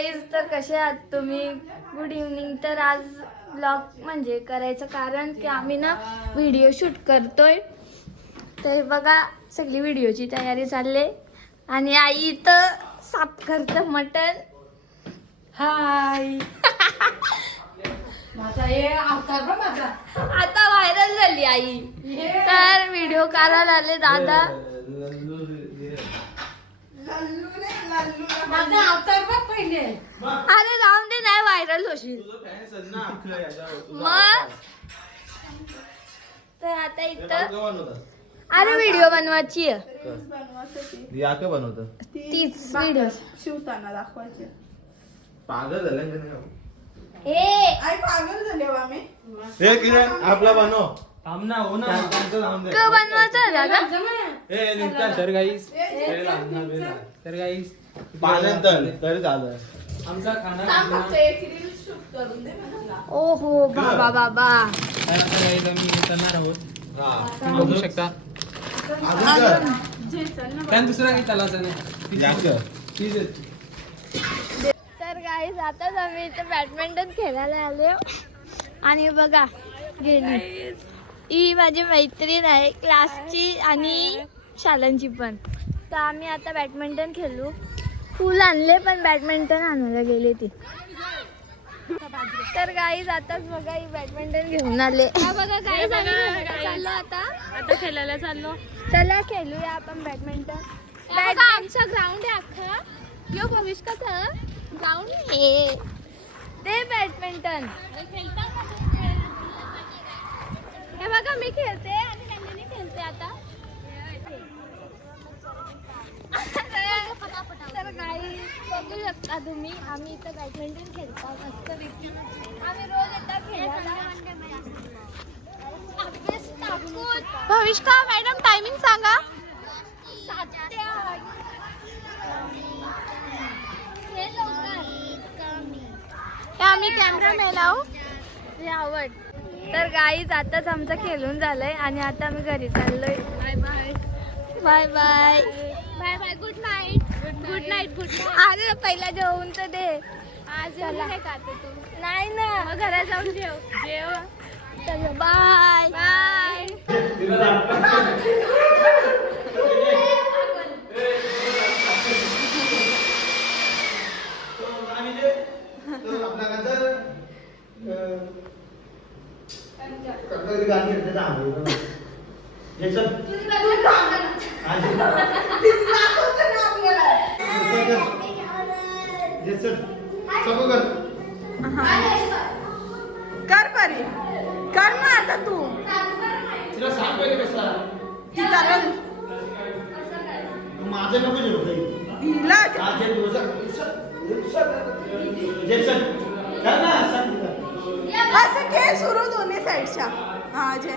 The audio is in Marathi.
गाईज तर कसे आहात तुम्ही? गुड इव्हनिंग तर आज ब्लॉग म्हणजे करायचं कारण की आम्ही ना व्हिडिओ शूट करतोय. तर बघा सगळी व्हिडिओची तयारी चालली आणि आई इथं साफ करतं मटण. हाय माझा हे अवतार बघ माझा. आता व्हायरल झाली आई. तर व्हिडिओ करायला आले दादा. माझा अवतार बघ. पहिले. अरे राहून दे नाही व्हायरल होशील. मग? तर आता इथं अरे व्हिडिओ बनवायची आहे. या का? बनवत तीच व्हिडिओ शिवताना दाखवायचे. पागल झालं का नाही? ए आई पागल झाले हो आम्ही. हे किरण आपला बनव. थांब ना हो ना. दे. क बनवायचं दादा. तर गाईस तर तरी आमचा खाना मला. ओहो बाबा बाबा तर आता आम्ही हे करणार आहोत. हा. तुम्ही बघू शकता. त्यान दुसरा काही चालायचा नाही. या कर. तीच आहे. तर गाईज आताच आम्ही इथं बॅडमिंटन खेळायला आलो. आणि बघा गेली. ही माझी मैत्रीण आहे क्लासची आणि शालांची पण. तर आम्ही आता बॅडमिंटन खेळू. फुल आणले पण बॅडमिंटन आणायला गेले ती. तर गाईज आताच बघा ही बॅडमिंटन घेऊन आले. बघा काय चाललो आता? आता? खेळायला चाललो. चला खेळूया आपण बॅडमिंटन. आमचा ग्राउंड आहे अख्खा. यो भविष्काचा ग्राउंड हे ते बॅडमिंटन. हे बघा मी खेळते आणि नंदिनी खेळते आता तर काही बघू शकता तुम्ही? आम्ही इथं बॅडमिंटन खेळतो मस्त आम्ही रोज येतात खेळायला. भविष्का मॅडम टायमिंग सांगा. हे आम्ही कॅमेरा मेलाव. आवड. तर गाईज आताच आमचं खेळून झालंय आणि आता आम्ही घरी चाललोय. Bye bye bye bye bye bye good night good night good night अरे पहिला जेवून तर दे. आज नाही का आता तू? नाही ना. मग घरात जाऊन जेव. जेव. चलो बाय. बाय. कर परी. कर ना आता तू. ती करल माझं नको. हिला. असं घे सुरू दोन्ही साईडच्या हा जे.